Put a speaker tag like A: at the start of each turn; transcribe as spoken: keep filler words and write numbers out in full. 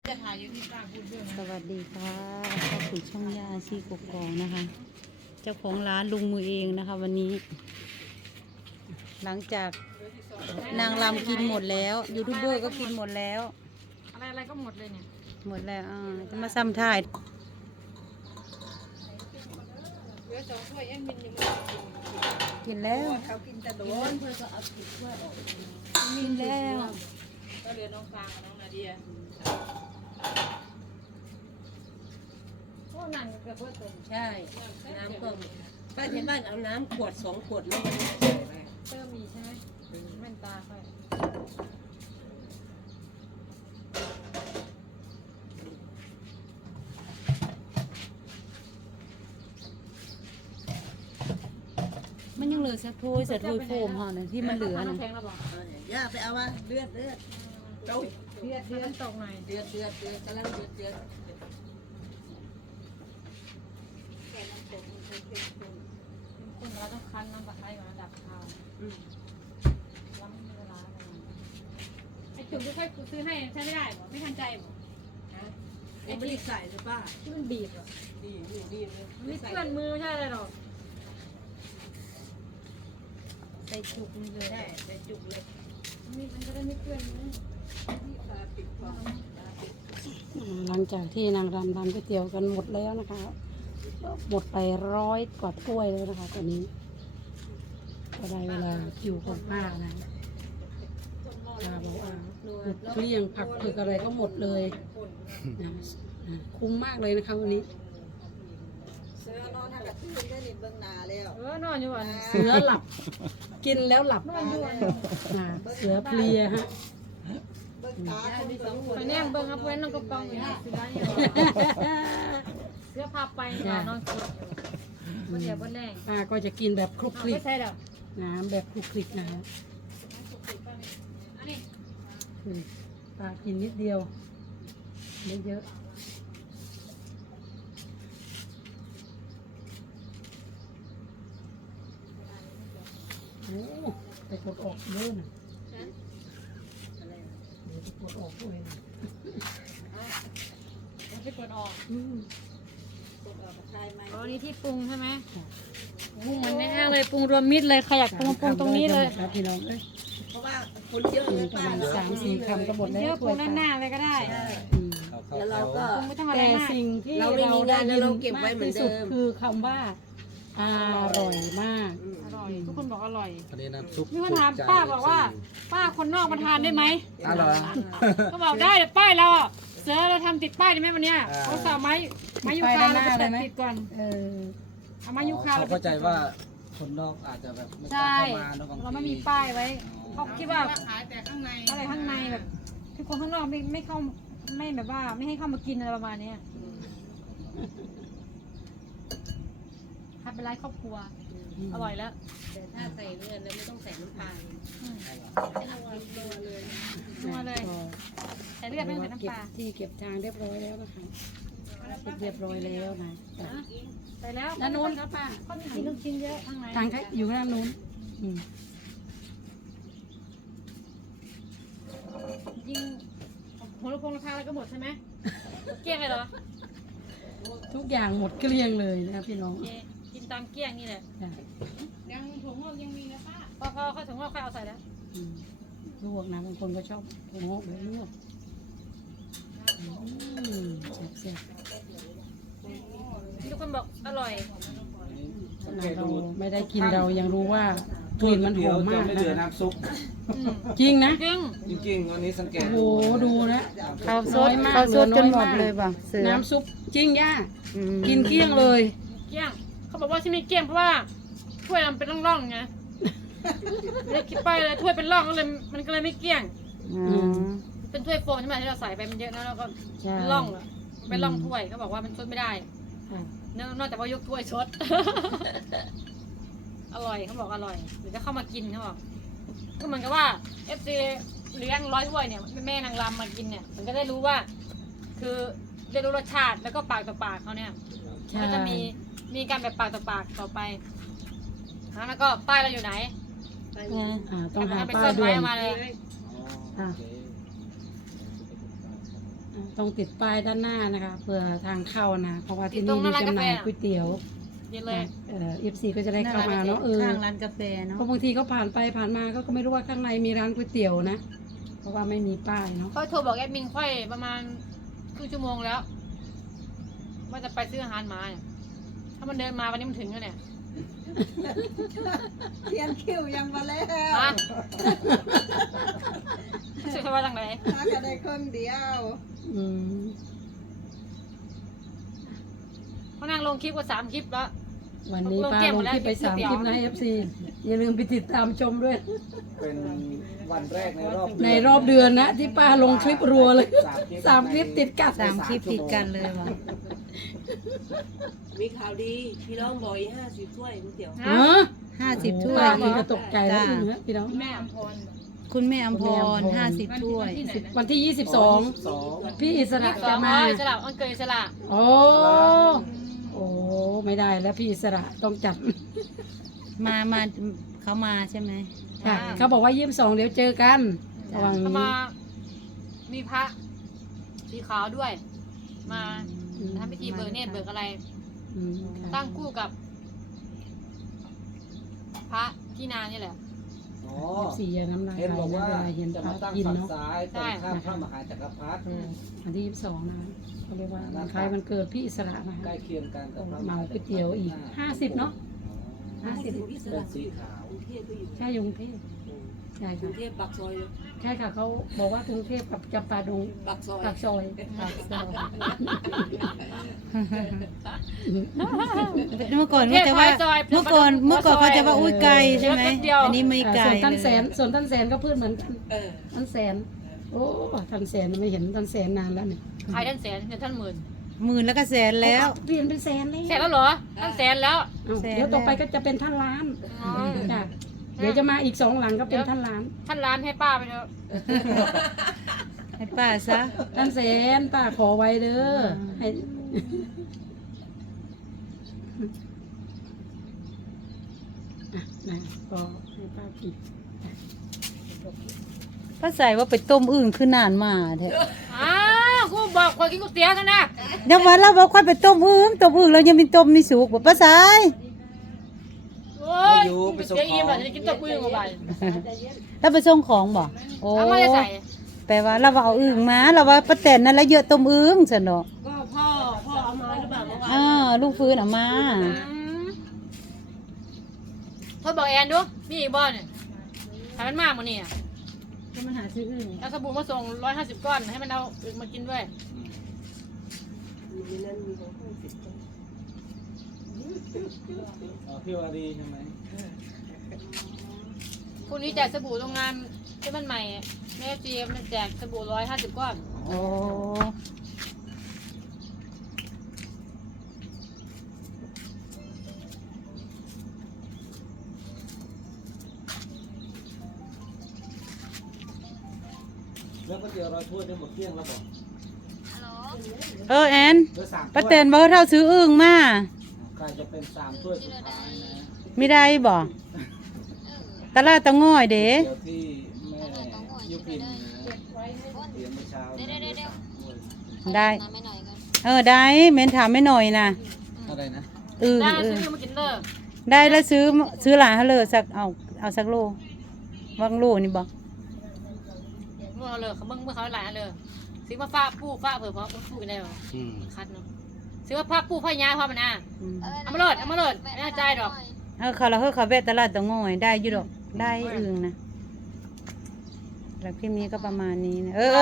A: จะถ่ายอยู่ที่ป้าพูดด้วยนะ
B: สวัสดีค่ะเข้าสู่ช่องยาอาชีกกองนะคะ เจ้าของร้านลุงมือเองนะคะ วันนี้ หลังจากนางรำกินหมดแล้วยูทูบเบอร์ก็กินหมดแล้ว
A: อะไรอะไรก็หมดเลยเนี่ย
B: หมดแล้วอ่าจะมาซ้ำถ่าย
A: เหลือสองถ้วยเอ็มมินยังไม่
B: กินแล้ว
A: เขากินแต่โดนเพื่อก็เอาผิดถ้วยออก
B: กินแล้ว
A: ก็เหลือน้องฟางกับน้องนาเดียพวกนั้นเกือบเพื่อเต็ม
C: ใช่ น้ำก็ป้าที่บ้านเอาน้ำขวดสองขวดแล้วมัน
A: เติมมีใช่ไหมแว่นตาค่อย
B: มันยังเหลือสักถ้วยเสร็จถ้วยโฟมห่อนึงที่มันเหลือ
A: น้
B: นะ
A: แข็งแล้วบอก
C: ย่าไปเอามาเลือดเลือดโอ้ย
A: เดือดเดือดตกหน่อย
C: เดือดเดือดเดือดกำลังเดือดเดือด
A: คนเราต้องคั้นน้ำตะไคร้มาดับคาว
C: อืม
A: แล้วไม่มีเวลาเลยไอ้จุ่มที่ค่อยซื้อให้ใช้ไม่ได้หรอไม่ทันใจหรอ
C: ฮะยังไม่ได้ใส่เลยป้า
A: ที่มันบีบอ่ะ
C: ดีอยู่ดีเลย
A: มันไม่เปื้อนมือไม่ใช่อะไรหรอก
B: ใส่จุกนี่เลย
C: ได้ได้จุกเลย
A: มันมันจะได้ไม่เปื้อนมือ
C: ตาปิดคอ
B: หลังจากที่นางรำทำก๋วยเตี๋ยวกันหมดแล้วนะคะ หมดไปร้อยกว่าถ้วยแล้วนะคะตอนนี้ ก็ได้เวลาอยู่กับป้านะป้าบอกว่าหมดเกลี้ยงผักเผือกอะไรก็หมดเลยนะนะคุ้มมากเลยนะคะวันนี้
C: เสือนอนทางกระตื้นได้ในเบื้องนาแล้ว
A: เออนอนอยู่วัน
B: เสือหลับ กินแล้วหลับ
A: นอนอยู่วัน
B: อ่าเสือเพลียฮะ
C: เบื้องตาคนสองคน
A: ไปแนมเบิ้งครับเพื่อนน้องกระป๋องอยู่ที่ร้านเนี่ยเสื้อผ้าไปนอนกินบนเดียวบนแรง
B: ป้าก็จะกินแบบคลุกคลิ
A: ไม่
B: ก
A: ใช่เด้อ
B: น้ำแบบคลุกคลิกนะฮะ
A: อันนี้
B: อืมป้ากินนิดเดียวไม่เยอะโอ้ไปกดออกเยอะนะเดี๋ยวไปกดออกด้วยนะ
A: มันจะกดออก
B: อืม
A: อ๋อนี่ที่ปรุงใช่ไหม
B: ค่ะ
A: ปรุงเหมือนในห้างเลยปรุงรวมมิตรเลยใครอยากปรุงปรุงตรงนี้เลย
B: ครับพี่น้องเอ้ย
C: เพราะว่าคนเยอะ
B: กิ
C: เล
B: น
C: ย
B: ประ
C: ป้า
B: มาณสามสี่คำก็หมดแล้ว
A: เยอะปรุงด้านหน้าเลยก็ได้
B: อืม
C: แล้วเราก็
A: ปรุงไม่ต้องอะไร
B: แต่
A: มาก
B: สิ่งที่
C: เราไม่
B: เรา
C: มี
B: ได้
C: งาน
B: ยิน
C: เราเก็บไว้
B: มาก
C: เหมือน
B: ที่สุด
C: เดิม
B: คือคำว่าอร่อยมาก
A: อร่อยทุกคนบอกอร่อย
D: อันนี้น้ำซุป
A: มีคนถามป้าบอกว่า ป้าคนนอกมาทานได้ไหม
D: อร่อย
A: ก็บอกได้แต่ป้ายเราอะเสือเราทำติดป้ายได้ไหมวันเนี้ย
D: อ่า
A: เขาสาวไม้ไม้ยูคาเราไปแปะติดก่อน
B: เออ
A: เอาไม้ยูคา
D: เขา
A: เราไป
D: เข้าใจ
A: ติดก่อน
D: ว่าคนนอกอาจจะแบบไม่กล้า
A: ใช่
D: เข้ามาเนอะบางที
A: เราไม่มีป้ายไว้เขาคิดว่า
C: ขายแต่ข้างใน
A: อะไรข้างในแบบคือคนข้างนอกไม่ไม่เข้าไม่แบบว่า ไม่ให้เข้ามากินอะไรประมาณเนี้ยทำเป็นร้านครอบครัว อร่อยแล้ว
C: แต่ถ้าใส่เลือดแล้วไม่ต้องใส่น้ำตาล
A: อืม
C: นัวเลย
A: นัวเลย ใส่เลือดไม่ต้องใส่น้ำปลา
B: เก็บที่เก็บจางเรียบร้อยแล้วนะคะเก็บเรียบร้อยแล้วนะจ้ะ
A: ใส่แล้ว
B: ด้านโน้นครับป้า
A: ก็มีลูกชิ้นเยอะข้างใน
B: ทางอยู่ด้านโน้นอืม
A: ยิงหัวลูกโป่งราคาแล้วก็หมดใช่ไหมเกลี้ยงเลยเหรอ
B: ทุกอย่างหมดเกลี้ยงเลยนะพี่น้อง
A: โอเคกินตามเกลี้ยงนี่แหละ
B: จ้ะ
A: ยังถุงงอกยังมีนะป้าพอพอเขาถุงงอกค่อยเอาใส่แล้ว
B: อืมลวกนะบางคนก็ชอบหัวงอกแบบลวกอืมแซ่บ
A: ทุกคนบอกอร่อย
B: ๆขนาดเราไม่ได้กินเรายังรู้ว่ากลิ่นมันหอมมาก
D: ไม่
B: นะ
D: เหลือ
B: คะ
D: น้ำซุป
A: อืม
B: จริงนะ
A: จริง
D: จริงๆวันนี้สังเกต
B: โอ้โหดูนะ
E: เขาซ
B: น้อ
E: ด
B: ยมาก
E: เขาซด
B: เหลื
E: จ
B: อน น้อย
E: หมด
B: มาก
E: เลยป่ะเสือ
B: น้ำซุปจริงย่า
E: อืม
B: กินเกลี้ยงเลย
A: เกลี้ยงเขาบอกว่าที่ไม่เกลี้ยงเพราะว่าถ้วยมันเป็นร่องๆไงเลยคิดไปเลยถ้วยเป็นร่องก็เลยมันก็เลยไม่เกลี้ยง
E: อืม
A: เป็นถ้วยโฟมใช่ไหมที่เราใส่ไปมันเยอะนะแล้วก็
E: ใช่
A: เป็นร่องอะเป็นร่องถ้วยเขาบอกว่ามันชดไม่ได้
B: ค่ะ
A: เนื่องนอกจากว่ายกถ้วยชด อร่อยเขาบอกอร่อยหรือจะเข้ามากินเขาบอกก็เหมือนกับว่าเอฟซีเลี้ยงร้อยถ้วยเนี่ยแม่นางรำมากินเนี่ยมันก็ได้รู้ว่า คือได้รู้รสชาติแล้วก็ปากต่อปากเขาเนี่ย
B: ใช่
A: ก็จะมีมีการแบบปากต่อปากต่อไปแล้วก็ป้ายเราอยู่ไหน
B: อ่าต้องหา
A: ไป
B: ป้า
A: เสิร์ฟ
B: ด่ว
A: ไว้
B: น
A: มาเลย
D: อ๋อโอเค
B: อ่าต้องติดป้ายด้านหน้านะคะเพื่อทางเข้านะเพราะว่าที่นี่มีจำหน่ายก๋วยเตี๋ยว
A: เย็นเลย
B: เอ่อฟซีก็จะได้เข้ามาเนาะเออ
C: ข้างร้านกาแฟเนาะ
B: เพราะบางทีเขาผ่านไปผ่านมาก็ไม่รู้ว่าข้างในมีร้านก๋วยเตี๋ยวนะเพราะว่าไม่มีป้ายเนาะ
A: ค่อยโทรบอกแอดมินค่อยประมาณครึ่งชั่วโมงแล้วว่าจะไปซื้ออาหารมาเนี่ยถ้ามันเดินมาวันนี้มันถึงแล้วเนี่ย
C: เทียนคิวยังมาแล้ว
A: ฮะซื้อว่าจังไหน
C: ถ้าก็ได้คนเดียว
B: อืม
A: เขานั่งลงคลิปก็สามคลิปแล้ว
B: วันนี้ป้าลงคลิปไปสามคลิปนะ เอฟ ซี อย่าลืมไปติดตามชมด้วย
D: เป็นวันแรกในรอบ
B: ในรอบเดือนนะที่ป้าลงคลิปรัวเลยสามคลิปติดกัน
C: สามคลิปติดกันเลยว่ะมีข่าวดีพี่น้องบอยห้าสิบถ้วยก๋วยเตี๋ยว
B: ฮะ
C: ห้าสิบถ้วย
B: ป้าถึงก็ตกใจแล้วอึ้งนะพี่น้อง
A: แม่อมพร
C: คุณแม่อมพ
B: คุณแม่อ
C: ร
B: มพร
C: ห้าสิบถ้วย
B: วันที่ยี่สิบสอง
D: สอง
B: พี่อิสระ
A: สอ
B: จะ
A: ง
B: มา
A: ร้อยสลับอันเกยสลับ
B: โอ้โอ้ไม่ได้แล้วพี่อิสระต้องจัด
C: มามาเขามาใช่ไหม
B: ค่ะเขาบอกว่ายี่สิบสองเดี๋ยวเจอกันระวัง
A: เขา
B: นี้
A: มามีพระสีขาวด้วย มา
B: อืม
A: ทำพิธีเบิกเนตรเบิกอะไร
B: อืมค่ะ
A: ตั้งคู่กับ พระที่นานี่แหละ
D: อ๋อ
B: สี่ยาน้ำลาย
D: เห็น
B: ไหล
D: บอก
B: นะ
D: ว่า
B: เวลาเห็น
D: จะ
B: พระ
D: มาตั้ง
B: กิน
D: ฝั่ง
B: เนาะ
D: ซ้ายตรงข้ามพระมหาจักรพรรดิ
B: วันที่ยี่สิบสองนะเขาเรียกว่าวันคล้ายวันเกิดพี่อิสระนะคะ
D: ใกล้เคียงกันกับพระม
B: เหมา
D: หา
B: ก๋วยเตี๋ยวอีกห้าสิบเนาะห้าสิบ
D: เป็นสีขาว
B: ใช่อยกรุงเทพใช่
C: กรุ
B: ค่ะ
C: งเทพปักซอยเลย
B: ใช่ค่ะเขาบอกว่ากรุงเทพกับจำปาดง
C: ปักซอย
B: ปากซอยปากซอย
C: เมื่อก่อนก็จะว่าเมื่อก่อนเมื่อก่อนเขาจะว่าอุ้ยไกลใช่ไหมอันนี้ไม่ไกล
B: ส่วนท่าน
C: เลย
B: แสนส่วนท่านแสนก็เพื่อนเหมือนกัน
C: เออ
B: ท่านแสนโอ้ท่านแสนไม่เห็นท่านแสนนานแล้วเนี่ย
A: ใครท่านแสนเนี่ยท่านหมื่น
C: หมื่นแล้วก็แสนแล้ว
B: เปลี่ยนเป็นแสนเลย
A: แสนแล้วเหรอ ท่านแสนแล้ว
B: อ้าว
C: แสน
B: เดี๋ยวต่อไป
C: แล้ว
B: ก็จะเป็นท่านล้าน
A: อ๋อ
B: จ้ะเดี๋ยวจะมาอีกสองหลังก็เป็นท่านล้าน
A: ท่านร้านให้ป้าไปเถอะ
C: ให้ป้าซะ
B: ท่านแสนป้าขอไว้เด้อให้อ่ะนะก็ให้ป้ากิน
C: ป้าใส่ว่าไปต้มอึ่งคือนานมาแท้
A: อ้าวกูบอกคนกินก๋วยเตี๋ยวกันนะ
C: ยังว่าเราบอกค่อยไปต้มอึ่งต้มอึ่งแล้วยังมีต้มมีสุกบ่ป้าใส่
A: โอ้ยก๋วยเตี๋ยวอิ่มแล้วจะกินตัวปืนกับไป
C: แล้วไปส่งของบ่โอ้
A: เอามาจะใส่
C: แปลว่าเราว่าเอาอึ่งมาเราว่าป้าแตนนั่นละเยอะต้มอึ่งซั่นเนาะ
A: ก็พ่อพ่อเอามาหรือเปล่าเมื่อวาน
C: อ่าลูกฟื้นเอามา
A: อืมโทษบอกแอนดูมีอีกบ่อนเนี่ยทำมันมากมันนี่อ่ะ
B: จะมาหาซื้ออื่น
A: เอาสบู่มาส่งร้อยห้าสิบก้อนให้มันเอาอึมากินด้วย
D: อ๋อพี่วารีใช่ไหม
A: พรุ่งนี้แจกสบู่โรงงานที่มันใหม่แม่จีมแจกสบู่ร้อยห้าสิบก้อน
C: โอ้
D: แล้วก๋วยเตี๋ยวเราถ้วยได้หมดเกลี้ยงแล้วบอก
C: เออแอน
D: เหลือสามถ้วย
C: ป้าแตนบอกว่าเราซื้ออึ่งมา
D: ใครจะเป็นสามถ้วยสุดท้ายนะ
C: ไม่ได้บ่ตลาดตะง่อยเด้
D: เดี๋ยวที่แม่ยุพินนะเลี้ยงเมื่อเช้านะเหลือสามถ้วย
C: ได้ เออได้เมนถามไม่หน่อยนะ
D: อะไรนะ
C: อึ่ง
A: ได้
C: อึ่
A: ซื้
C: ง
A: อมากินเลิก
C: ได้แล้วซื้อซื้อหลานเขาเลยสักเอาเอาสักโลวังโลนี่บ่
A: เมื่อเขาเลยเขาเมื่อเมื่อเขาหลายอันเลยซื้อมาฟ้าปูฟ้าเผื่อเพราะปูกันได้หรอ
D: อืม
A: คัดเนาะซื้อมาผ้าปูผ้ายาผ้ามันอ่ะ
C: อืม
A: เอามาโหลดเอามาโหลดไม่น่าใจดอก
C: เออเขาเราเฮ้เขาแวะตลาดตะง่อยได้อยู่ดอกได้อึ่งนะแล้วคลิปนี้ก็ประมาณนี้นะเออ